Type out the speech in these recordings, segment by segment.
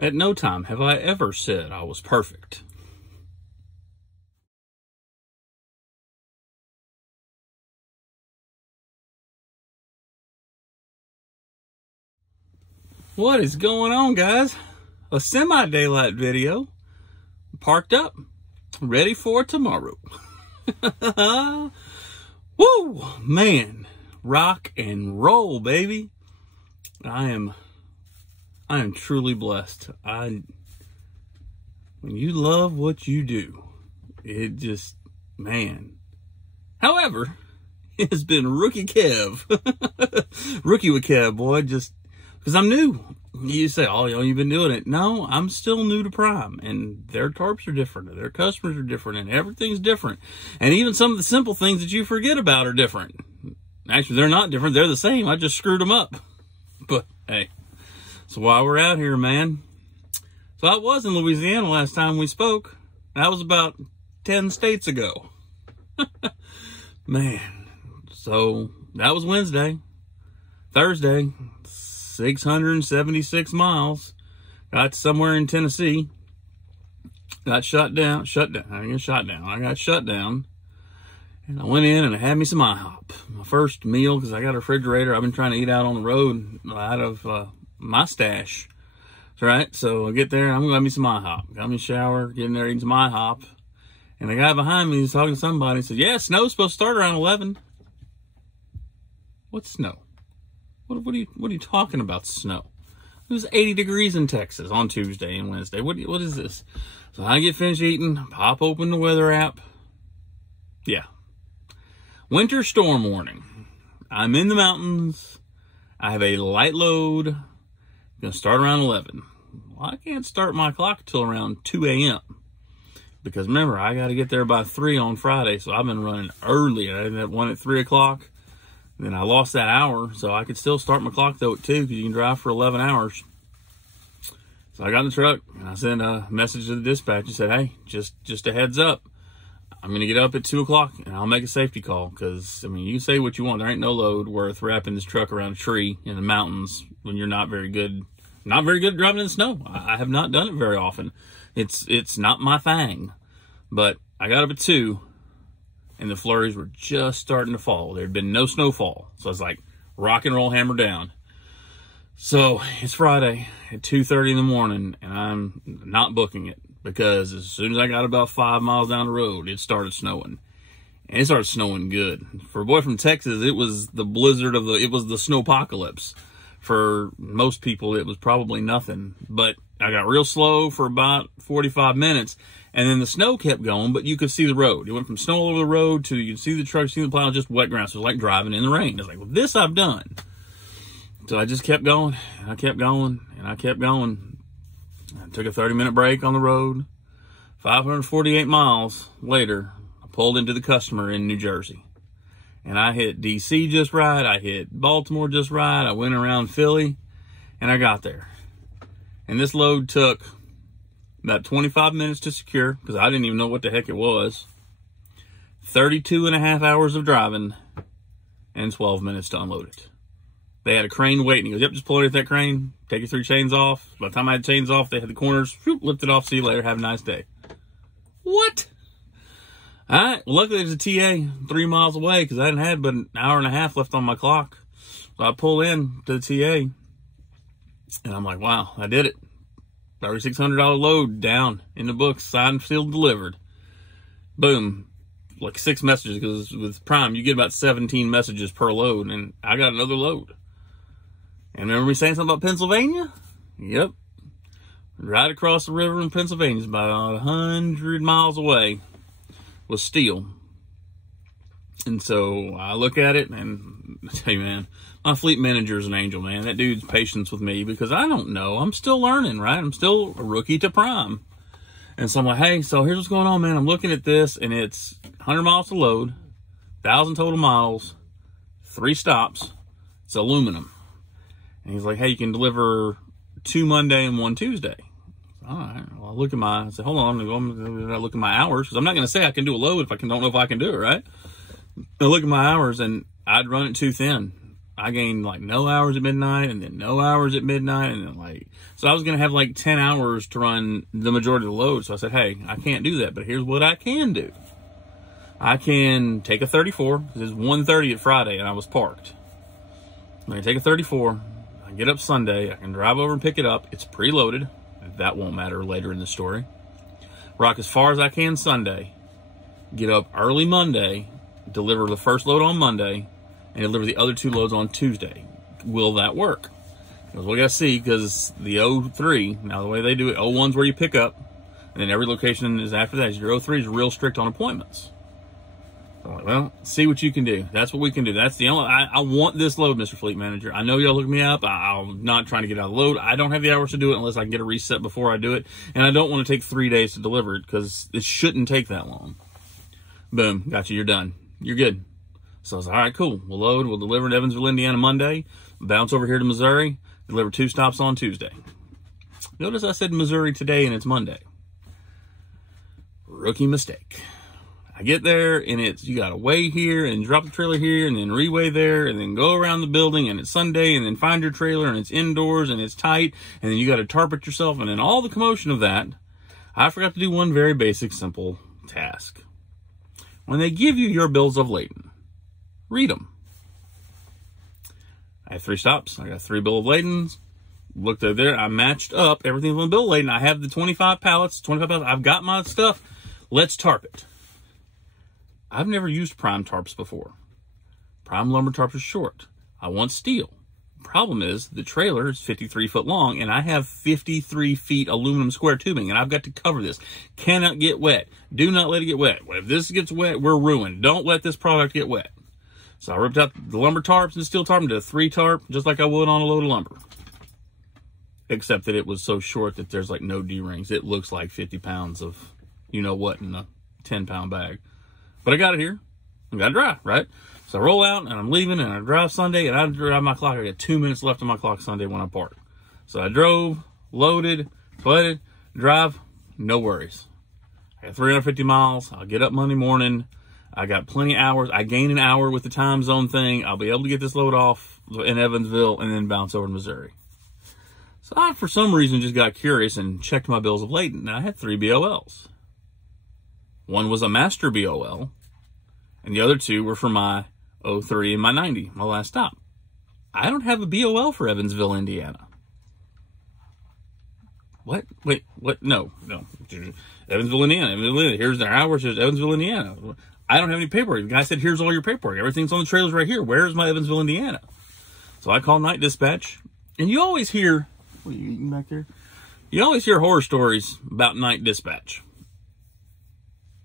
At no time have I ever said I was perfect. What is going on, guys? A semi-daylight video. Parked up. Ready for tomorrow. Woo! Man. Rock and roll, baby. I am truly blessed. When you love what you do, it just, man. However, it has been rookie Kev. Rookie with Kev, boy, just because I'm new. You say, oh, you've been doing it. No, I'm still new to Prime, and their tarps are different, and their customers are different, and everything's different. And even some of the simple things that you forget about are different. Actually, they're not different. They're the same. I just screwed them up. But, hey, that's why we're out here, man. So I was in Louisiana last time we spoke. That was about 10 states ago. Man. So that was Wednesday. Thursday, 676 miles. Got somewhere in Tennessee. Got shut down. I got shut down. And I went in and I had me some IHOP. My first meal, because I got a refrigerator. I've been trying to eat out on the road out of my stash. Right? So I get there and I'm going to have me some IHOP. Got me a shower, getting there, eating some IHOP. And the guy behind me was talking to somebody. He said, yeah, snow's supposed to start around 11. What's snow? What are you talking about, snow? It was 80 degrees in Texas on Tuesday and Wednesday. What is this? So I get finished eating, pop open the weather app. Yeah. Winter storm warning. I'm in the mountains. I have a light load. Gonna start around 11. Well, I can't start my clock till around 2 a.m. Because remember, I got to get there by 3 on Friday, so I've been running early. I had one at 3 o'clock. Then I lost that hour, so I could still start my clock, though, at 2, because you can drive for 11 hours. So I got in the truck, and I sent a message to the dispatch and said, hey, just a heads up. I'm going to get up at 2 o'clock, and I'll make a safety call, because, I mean, you say what you want. There ain't no load worth wrapping this truck around a tree in the mountains when you're not very good at driving in the snow. I have not done it very often. It's not my thing. But I got up at 2, and the flurries were just starting to fall. There had been no snowfall. So I was like, rock and roll, hammer down. So it's Friday at 2:30 in the morning, and I'm not booking it because as soon as I got about 5 miles down the road, it started snowing. And it started snowing good. For a boy from Texas, it was the blizzard it was the snowpocalypse. For most people, it was probably nothing. But I got real slow for about 45 minutes. And then the snow kept going, but you could see the road. It went from snow all over the road to you could see the truck, see the plow, just wet ground. So it was like driving in the rain. I was like, well, this I've done. So I just kept going, and I kept going, and I kept going. I took a 30-minute break on the road. 548 miles later, I pulled into the customer in New Jersey. And I hit D.C. just right. I hit Baltimore just right. I went around Philly, and I got there. And this load took about 25 minutes to secure, because I didn't even know what the heck it was. 32 and a half hours of driving, and 12 minutes to unload it. They had a crane waiting. He goes, yep, just pull it at that crane, take your 3 chains off. By the time I had chains off, they had the corners, whoop, lift it off, see you later, have a nice day. What? All right, well, luckily there's a TA 3 miles away, because I hadn't had but an hour and a half left on my clock. So I pull in to the TA, and I'm like, wow, I did it. $3,600 load down in the books, signed, sealed, delivered. Boom. Like 6 messages, because with Prime, you get about 17 messages per load, and I got another load. And remember me saying something about Pennsylvania? Yep. Right across the river in Pennsylvania, about 100 miles away, was steel. And so I look at it, and I tell you, man, my fleet manager is an angel, man. That dude's patience with me because I don't know. I'm still learning, right? I'm still a rookie to Prime. And so I'm like, hey, so here's what's going on, man. I'm looking at this, and it's 100 miles to load, 1,000 total miles, 3 stops. It's aluminum. And he's like, hey, you can deliver 2 Monday and 1 Tuesday. All right. Well, I said, hold on. I'm going to look at my hours, because I'm not going to say I can do a load if I don't know if I can do it, right? I look at my hours, and I'd run it too thin. I gained like no hours at midnight and then no hours at midnight. And then like, so I was going to have like 10 hours to run the majority of the load. So I said, hey, I can't do that, but here's what I can do. I can take a 34, because it's 1:30 at Friday and I was parked. I can take a 34, I get up Sunday, I can drive over and pick it up. It's preloaded. That won't matter later in the story. Rock as far as I can Sunday, get up early Monday, deliver the first load on Monday, and deliver the other 2 loads on Tuesday. Will that work? Because we got to see, because the 03, now the way they do it, 01's where you pick up, and then every location is after that. Your 03 is real strict on appointments. So I'm like, well, see what you can do. That's what we can do. That's the only, I want this load, Mr. Fleet Manager. I know y'all look me up. I'm not trying to get out of the load. I don't have the hours to do it unless I can get a reset before I do it. And I don't want to take 3 days to deliver it, because it shouldn't take that long. Boom. Got you. You're done. You're good. So I was like, all right, cool. We'll load. We'll deliver in Evansville, Indiana Monday. Bounce over here to Missouri. Deliver 2 stops on Tuesday. Notice I said Missouri today and it's Monday. Rookie mistake. I get there and it's, you gotta weigh here and drop the trailer here and then reweigh there and then go around the building and it's Sunday and then find your trailer and it's indoors and it's tight and then you gotta tarp it yourself, and in all the commotion of that, I forgot to do one very basic, simple task. When they give you your bills of lading, read them. I have 3 stops. I got 3 bill of ladings. Looked over there. I matched up everything on the bill of lading. I have the 25 pallets. I've got my stuff. Let's tarp it. I've never used prime tarps before. Prime lumber tarps are short. I want steel. Problem is, the trailer is 53 foot long, and I have 53 feet aluminum square tubing, and I've got to cover this. Cannot get wet. Do not let it get wet. If this gets wet, we're ruined. Don't let this product get wet. So I ripped out the lumber tarps and steel tarp into a 3 tarp, just like I would on a load of lumber. Except that it was so short that there's like no D-rings. It looks like 50 pounds of you-know-what in a 10-pound bag. But I got it here. I got to drive, right? So I roll out, and I'm leaving, and I drive Sunday, and I drive my clock. I got 2 minutes left on my clock Sunday when I park. So I drove, loaded, flooded, drive, no worries. I got 350 miles. I'll get up Monday morning. I got plenty of hours. I gain an hour with the time zone thing. I'll be able to get this load off in Evansville and then bounce over to Missouri. So I, for some reason, just got curious and checked my bills of lading, and I had 3 BOLs. One was a master BOL, and the other 2 were for my 03 and my 90, my last stop. I don't have a BOL for Evansville, Indiana. What? Wait, what? No. Evansville, Indiana. Here's their hours. Here's Evansville, Indiana. I don't have any paperwork. The guy said, here's all your paperwork. Everything's on the trailers right here. Where's my Evansville, Indiana? So I called night dispatch, and you always hear, what are you eating back there? You always hear horror stories about night dispatch.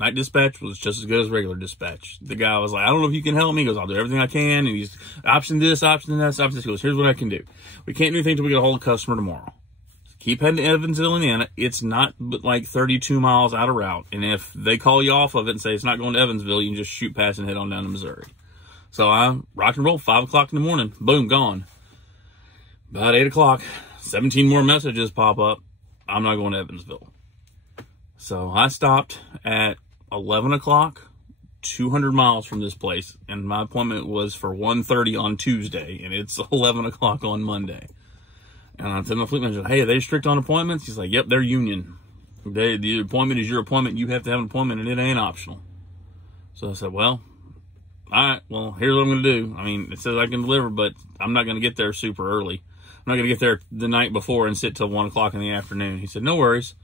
Night dispatch was just as good as regular dispatch. The guy was like, I don't know if you can help me. He goes, I'll do everything I can. And he's option this, option that, option this. He goes, here's what I can do. We can't do anything until we get a hold of the customer tomorrow. Keep heading to Evansville, Indiana. It's not but like 32 miles out of route. And if they call you off of it and say it's not going to Evansville, you can just shoot past and head on down to Missouri. So I rock and roll, 5 o'clock in the morning. Boom, gone. About 8 o'clock, 17 more messages pop up. I'm not going to Evansville. So I stopped at 11 o'clock, 200 miles from this place. And my appointment was for 1:30 on Tuesday. And it's 11 o'clock on Monday. And I said to my fleet manager, hey, are they strict on appointments? He's like, yep, they're union. The appointment is your appointment. You have to have an appointment, and it ain't optional. So I said, well, all right, well, here's what I'm going to do. I mean, it says I can deliver, but I'm not going to get there super early. I'm not going to get there the night before and sit till 1 o'clock in the afternoon. He said, no worries.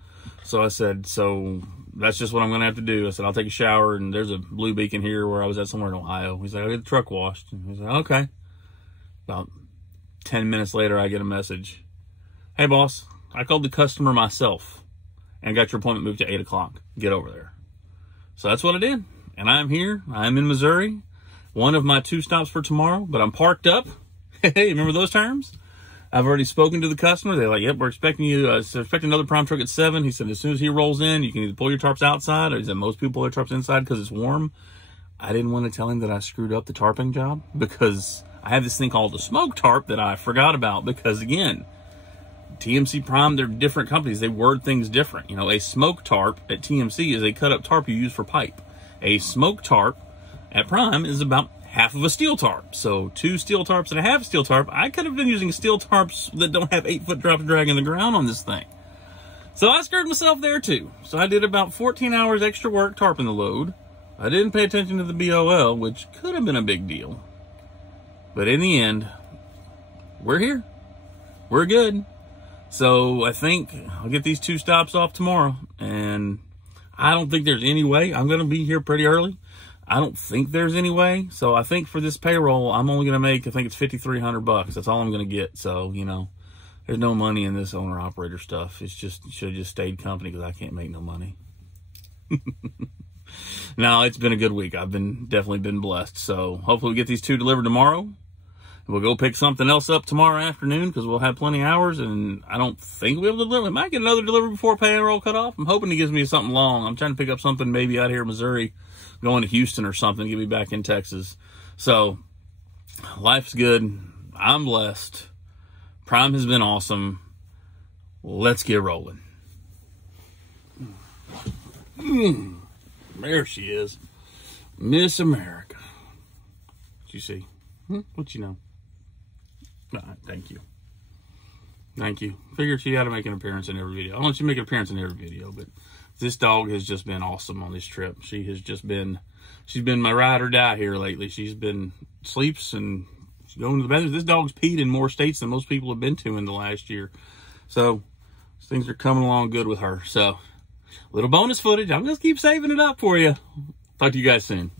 So I said, so that's just what I'm going to have to do. I said, I'll take a shower, and there's a blue beacon here where I was at somewhere in Ohio. He's like, I'll get the truck washed. And he's like, okay. About 10 minutes later, I get a message. Hey, boss, I called the customer myself and got your appointment moved to 8 o'clock. Get over there. So that's what I did. And I'm here. I'm in Missouri. One of my 2 stops for tomorrow, but I'm parked up. Hey, remember those terms? I've already spoken to the customer. They're like, yep, we're expecting you. They're expecting another prime truck at 7. He said, as soon as he rolls in, you can either pull your tarps outside, or he said, most people pull their tarps inside because it's warm. I didn't want to tell him that I screwed up the tarping job because I have this thing called a smoke tarp that I forgot about because, again, TMC Prime, they're different companies. They word things different. You know, a smoke tarp at TMC is a cut-up tarp you use for pipe. A smoke tarp at Prime is about half of a steel tarp. So 2 steel tarps and a half steel tarp. I could have been using steel tarps that don't have 8-foot drop and drag in the ground on this thing. So I screwed myself there too. So I did about 14 hours extra work tarping the load. I didn't pay attention to the BOL, which could have been a big deal. But in the end, we're here. We're good. So I think I'll get these 2 stops off tomorrow. And I don't think there's any way. I'm going to be here pretty early. I don't think there's any way. So I think for this payroll, I'm only going to make, I think it's $5,300. That's all I'm going to get. So, you know, there's no money in this owner-operator stuff. It's just, should have just stayed company because I can't make no money. No, it's been a good week. I've definitely been blessed. So hopefully we get these 2 delivered tomorrow. We'll go pick something else up tomorrow afternoon because we'll have plenty of hours, and I don't think we'll be able to deliver. I might get another delivery before payroll cut off. I'm hoping he gives me something long. I'm trying to pick up something maybe out here in Missouri, going to Houston or something, get me back in Texas. So life's good. I'm blessed. Prime has been awesome. Let's get rolling. There she is. Miss America. What you see? What you know? All right, thank you. Thank you. Figured she had to make an appearance in every video. I want you to make an appearance in every video, but this dog has just been awesome on this trip. She has just been, she's been my ride or die here lately. She's been sleeps and she's going to the bathroom. This dog's peed in more states than most people have been to in the last year. So things are coming along good with her. So little bonus footage. I'm going to keep saving it up for you. Talk to you guys soon.